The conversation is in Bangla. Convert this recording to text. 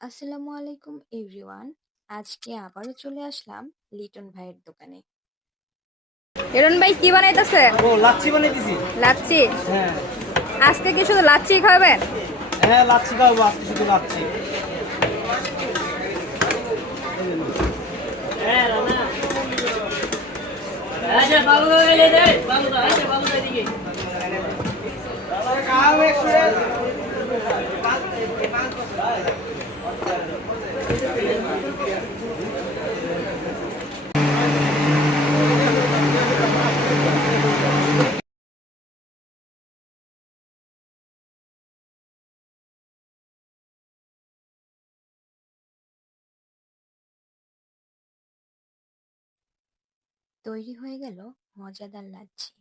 আসসালামু আলাইকুম এভরিওয়ান। আজকে আবারও চলে আসলাম লিটন ভাইয়ের দোকানে। হিরণ ভাই কি বানাইতেছে? ও লাচ্ছি বানাইতেছি। লাচ্ছি। হ্যাঁ আজকে কি শুধু লাচ্ছি খাবেন? হ্যাঁ, লাচ্ছি খাবো আজকে, শুধু লাচ্ছি। তৈরি হয়ে গেল মজাদার লাচ্ছি।